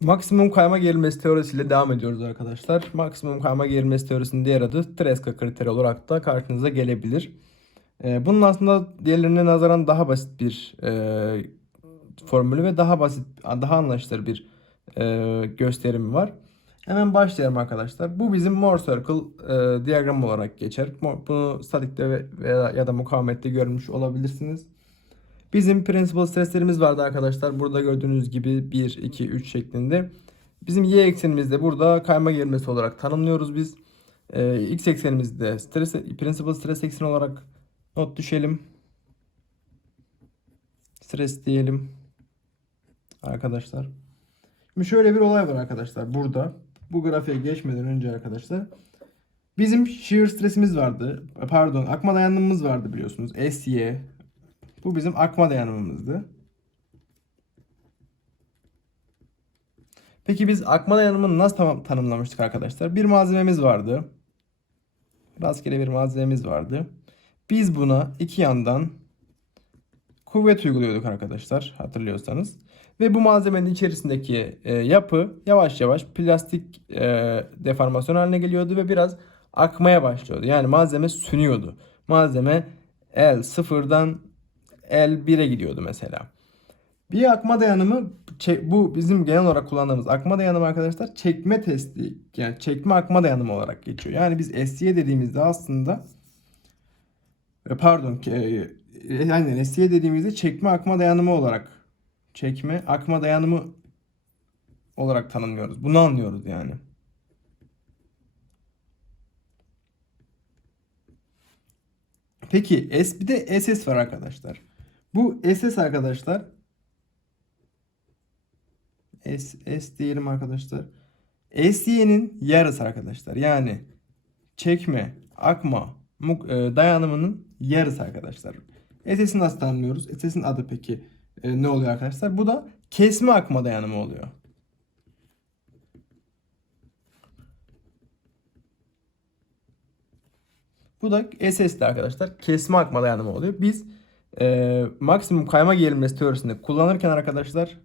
Maksimum kayma gerilmesi teorisiyle devam ediyoruz arkadaşlar. Maksimum kayma gerilmesi teorisinin diğer adı Treska kriteri olarak da karşınıza gelebilir. Ee, bunun aslında diğerlerine nazaran daha basit bir e, formülü ve daha basit, daha anlaşılır bir e, gösterimi var. Hemen başlayalım arkadaşlar. Bu bizim Moore Circle e, diyagram olarak geçer. Bunu statikte ve, veya ya da mukavemette görmüş olabilirsiniz. Bizim principal streslerimiz vardı arkadaşlar. Burada gördüğünüz gibi 1, 2, 3 şeklinde. Bizim y eksenimizde burada kayma gerilmesi olarak tanımlıyoruz biz. Ee, x eksenimizde stres, principal stres ekseni olarak not düşelim. Stres diyelim. Arkadaşlar. Şimdi şöyle bir olay var arkadaşlar burada. Bu grafiğe geçmeden önce arkadaşlar. Bizim shear stresimiz vardı. Pardon akma dayanımımız vardı biliyorsunuz. SY. Bu bizim akma dayanımımızdı. Peki biz akma dayanımını nasıl tam- tanımlamıştık arkadaşlar? Bir malzememiz vardı. Rastgele bir malzememiz vardı. Biz buna iki yandan kuvvet uyguluyorduk arkadaşlar hatırlıyorsanız. Ve bu malzemenin içerisindeki e, yapı yavaş yavaş plastik e, deformasyon haline geliyordu ve biraz akmaya başlıyordu. Yani malzeme sünüyordu. Malzeme L sıfırdan L1'e gidiyordu mesela. Bir akma dayanımı bu bizim genel olarak kullandığımız akma dayanımı arkadaşlar çekme testi yani çekme akma dayanımı olarak geçiyor. Yani biz SY dediğimizde aslında e, pardon e, yani SY dediğimizde çekme akma dayanımı olarak çekme akma dayanımı olarak tanımlıyoruz. Bunu anlıyoruz yani. Peki S bir de SS var arkadaşlar. Bu SS arkadaşlar S, S diyelim arkadaşlar. SY'nin yarısı arkadaşlar. Yani çekme, akma, e, dayanımının yarısı arkadaşlar. SS'i nasıl tanımlıyoruz? SS'in adı peki e, ne oluyor arkadaşlar? Bu da kesme akma dayanımı oluyor. Bu da SS'de arkadaşlar kesme akma dayanımı oluyor. Biz e, maksimum kayma gerilmesi teorisinde kullanırken arkadaşlar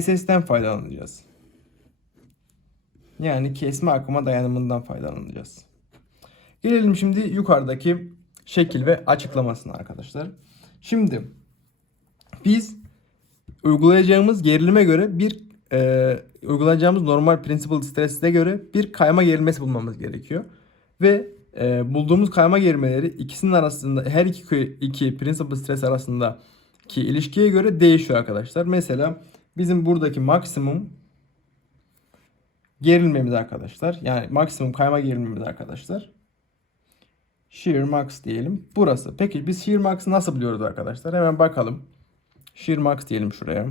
SS'den faydalanacağız. Yani kesme akıma dayanımından faydalanacağız. Gelelim şimdi yukarıdaki şekil ve açıklamasına arkadaşlar. Şimdi biz uygulayacağımız gerilime göre bir e, uygulayacağımız normal principal stress'e göre bir kayma gerilmesi bulmamız gerekiyor. Ve e, bulduğumuz kayma gerilmeleri ikisinin arasında her iki iki principal stress arasındaki ilişkiye göre değişiyor arkadaşlar. Mesela bizim buradaki maksimum gerilmemiz arkadaşlar. Yani maksimum kayma gerilmemiz arkadaşlar. Shear max diyelim. Burası. Peki biz shear max'ı nasıl buluyoruz arkadaşlar? Hemen bakalım. Shear max diyelim şuraya.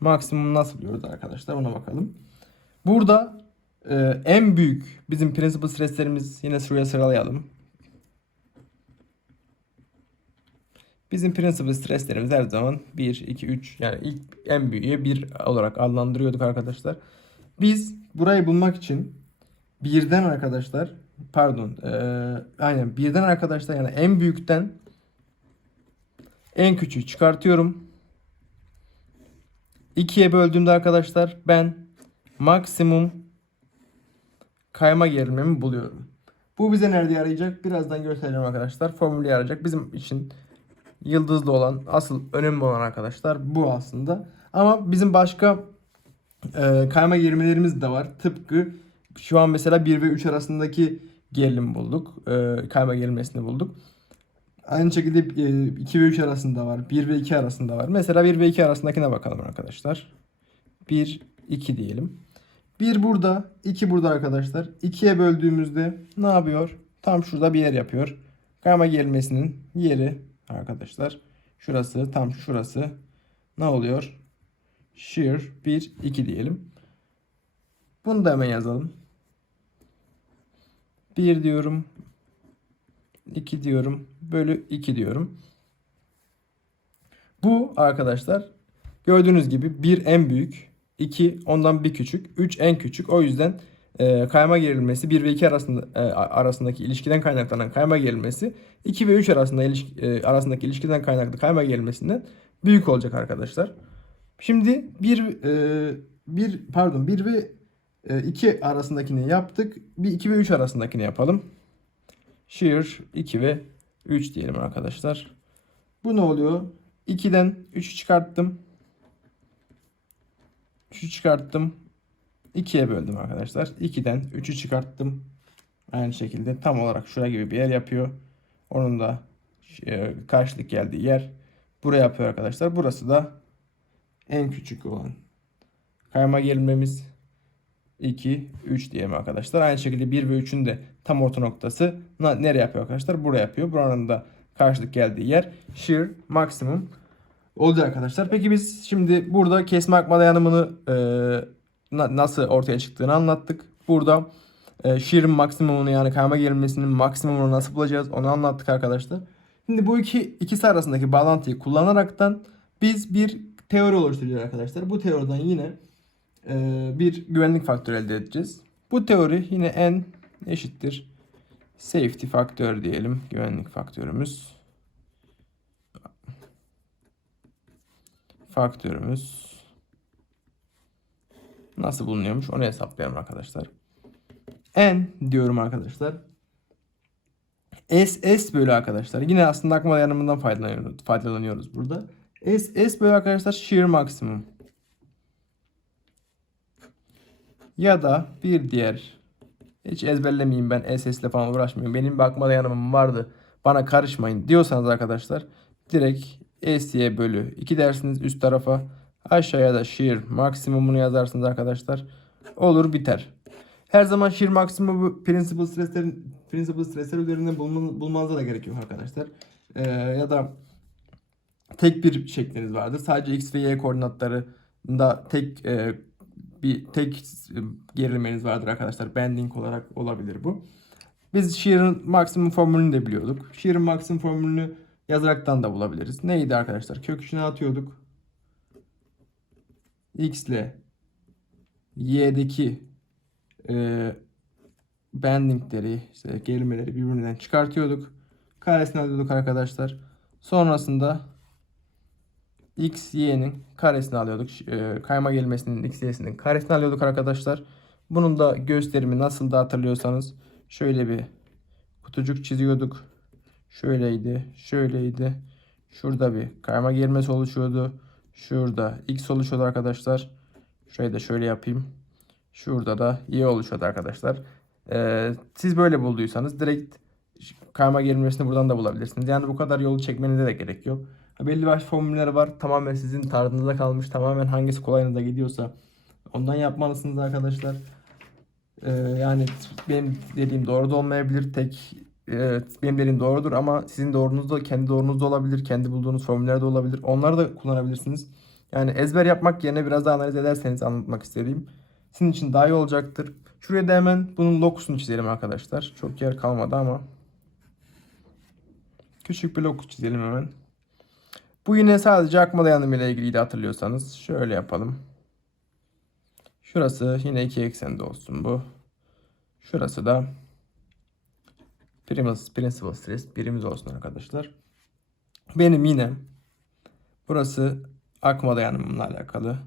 Maksimum nasıl buluyoruz arkadaşlar? Ona bakalım. Burada e, en büyük bizim principal stresslerimiz yine şuraya sıralayalım. Bizim principal stresslerimiz her zaman 1, 2, 3 yani ilk en büyüğü 1 olarak adlandırıyorduk arkadaşlar. Biz burayı bulmak için birden arkadaşlar pardon e, aynen birden arkadaşlar yani en büyükten en küçüğü çıkartıyorum. 2'ye böldüğümde arkadaşlar ben maksimum kayma gerilimimi buluyorum. Bu bize nerede yarayacak? Birazdan göstereceğim arkadaşlar. Formülü yarayacak. Bizim için yıldızlı olan, asıl önemli olan arkadaşlar bu aslında. Ama bizim başka e, kayma gerilimlerimiz de var. Tıpkı şu an mesela 1 ve 3 arasındaki gerilim bulduk. E, kayma gerilmesini bulduk. Aynı şekilde e, 2 ve 3 arasında var. 1 ve 2 arasında var. Mesela 1 ve 2 arasındakine bakalım arkadaşlar. 1, 2 diyelim. 1 burada, 2 burada arkadaşlar. 2'ye böldüğümüzde ne yapıyor? Tam şurada bir yer yapıyor. Kayma gerilmesinin yeri arkadaşlar. Şurası, tam şurası. Ne oluyor? Shear 1, 2 diyelim. Bunu da hemen yazalım. 1 diyorum. 2 diyorum. Bölü 2 diyorum. Bu arkadaşlar gördüğünüz gibi 1 en büyük. 2 ondan bir küçük. 3 en küçük. O yüzden e, kayma gerilmesi 1 ve 2 arasında e, arasındaki ilişkiden kaynaklanan kayma gerilmesi 2 ve 3 arasında ilişki, e, arasındaki ilişkiden kaynaklı kayma gerilmesinden büyük olacak arkadaşlar. Şimdi bir e, bir pardon 1 ve 2 arasındakini yaptık. Bir 2 ve 3 arasındakini yapalım. Shear 2 ve 3 diyelim arkadaşlar. Bu ne oluyor? 2'den 3'ü çıkarttım. 3'ü çıkarttım. 2'ye böldüm arkadaşlar. 2'den 3'ü çıkarttım. Aynı şekilde tam olarak şuraya gibi bir yer yapıyor. Onun da e, karşılık geldiği yer buraya yapıyor arkadaşlar. Burası da en küçük olan kayma gerilmemiz 2, 3 diyelim arkadaşlar. Aynı şekilde 1 ve 3'ün de tam orta noktası nereye yapıyor arkadaşlar? Buraya yapıyor. Buranın da karşılık geldiği yer shear maksimum olacak arkadaşlar. Peki biz şimdi burada kesme akma dayanımını e, na- nasıl ortaya çıktığını anlattık. Burada e, shear'ın maksimumunu yani kayma gerilmesinin maksimumunu nasıl bulacağız onu anlattık arkadaşlar. Şimdi bu iki ikisi arasındaki bağlantıyı kullanaraktan biz bir teori oluşturacağız arkadaşlar. Bu teoriden yine e, bir güvenlik faktörü elde edeceğiz. Bu teori yine n eşittir safety faktör diyelim güvenlik faktörümüz. Faktörümüz nasıl bulunuyormuş onu hesaplayalım arkadaşlar. N diyorum arkadaşlar. S S bölü arkadaşlar. Yine aslında akma dayanımından faydalanıyoruz, faydalanıyoruz burada. S S bölü arkadaşlar shear maksimum. Ya da bir diğer hiç ezberlemeyeyim ben SS ile falan uğraşmıyorum. Benim bir akma dayanımım vardı. Bana karışmayın diyorsanız arkadaşlar direkt SY bölü 2 dersiniz üst tarafa. Aşağıya da shear maksimumunu yazarsınız arkadaşlar. Olur biter. Her zaman shear maksimumu principal stresslerin principal stressler üzerinden bulman- bulmanıza da gerek yok arkadaşlar. Ee, ya da tek bir şekliniz vardır. Sadece x ve y koordinatlarında tek e, bir tek e, gerilmeniz vardır arkadaşlar. Bending olarak olabilir bu. Biz shear'ın maksimum formülünü de biliyorduk. Shear'ın maksimum formülünü yazaraktan da bulabiliriz. Neydi arkadaşlar? Kök atıyorduk. X ile y'deki e, bendingleri, işte gerilmeleri birbirinden çıkartıyorduk. Karesini alıyorduk arkadaşlar. Sonrasında x, y'nin karesini alıyorduk. E, kayma gerilmesinin x, y'sinin karesini alıyorduk arkadaşlar. Bunun da gösterimi nasıl da hatırlıyorsanız şöyle bir kutucuk çiziyorduk. Şöyleydi, şöyleydi. Şurada bir kayma gerilmesi oluşuyordu. Şurada x oluşuyordu arkadaşlar. Şurayı da şöyle yapayım. Şurada da y oluşuyordu arkadaşlar. Ee, siz böyle bulduysanız direkt kayma gerilmesini buradan da bulabilirsiniz. Yani bu kadar yolu çekmenize de gerek yok. Belli başlı formülleri var. Tamamen sizin tarzınıza kalmış. Tamamen hangisi kolayınıza gidiyorsa ondan yapmalısınız arkadaşlar. Ee, yani benim dediğim doğru da olmayabilir. Tek e, benim dediğim doğrudur ama sizin doğrunuz da kendi doğrunuz da olabilir. Kendi bulduğunuz formüller de olabilir. Onları da kullanabilirsiniz. Yani ezber yapmak yerine biraz daha analiz ederseniz anlatmak istediğim sizin için daha iyi olacaktır. Şuraya da hemen bunun lokusunu çizelim arkadaşlar. Çok yer kalmadı ama. Küçük bir lokus çizelim hemen. Bu yine sadece akma dayanımı ile ilgiliydi hatırlıyorsanız. Şöyle yapalım. Şurası yine iki eksende olsun bu. Şurası da primus, principal stress birimiz olsun arkadaşlar. Benim yine burası akma dayanımımla alakalı.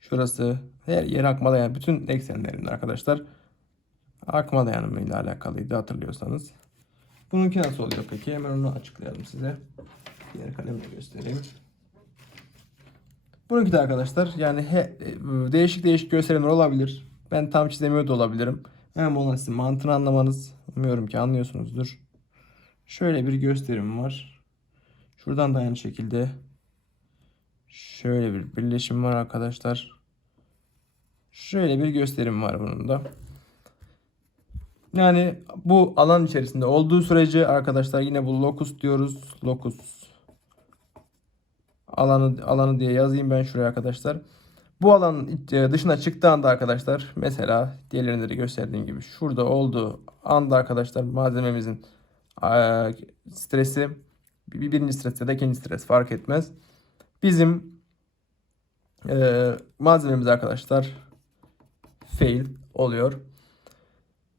Şurası her yer akma dayanımı. Bütün eksenlerimde arkadaşlar akma dayanımıyla alakalıydı hatırlıyorsanız. Bununki nasıl oluyor peki? Hemen onu açıklayalım size. Diğer kalemle göstereyim. Bununki de arkadaşlar yani he, e, değişik değişik gösterimler olabilir. Ben tam çizemiyor da olabilirim. Önemli olan sizin mantığını anlamanız. Umuyorum ki anlıyorsunuzdur. Şöyle bir gösterim var. Şuradan da aynı şekilde şöyle bir birleşim var arkadaşlar. Şöyle bir gösterim var bunun da. Yani bu alan içerisinde olduğu sürece arkadaşlar yine bu locus diyoruz. Locus alanı alanı diye yazayım ben şuraya arkadaşlar. Bu alanın iç- dışına çıktığı anda arkadaşlar mesela diğerlerinde de gösterdiğim gibi şurada olduğu anda arkadaşlar malzememizin stresi bir- birinci stres ya da ikinci stres fark etmez. Bizim eee malzememiz arkadaşlar fail oluyor.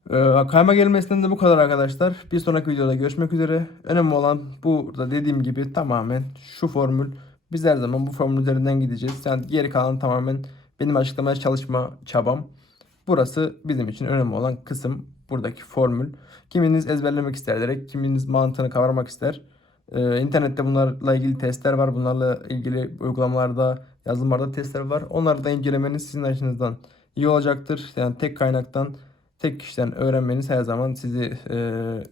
Ee, kayma gelmesinden de bu kadar arkadaşlar. Bir sonraki videoda görüşmek üzere. Önemli olan burada dediğim gibi tamamen şu formül Biz her zaman bu formül üzerinden gideceğiz. Yani geri kalan tamamen benim açıklamaya çalışma çabam. Burası bizim için önemli olan kısım buradaki formül. Kiminiz ezberlemek ister direkt, kiminiz mantığını kavramak ister. Ee, internette bunlarla ilgili testler var. Bunlarla ilgili uygulamalarda, yazılımlarda testler var. Onları da incelemeniz sizin açınızdan iyi olacaktır. Yani tek kaynaktan, tek kişiden öğrenmeniz her zaman sizi e,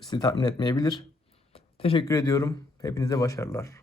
sizi tatmin etmeyebilir. Teşekkür ediyorum. Hepinize başarılar.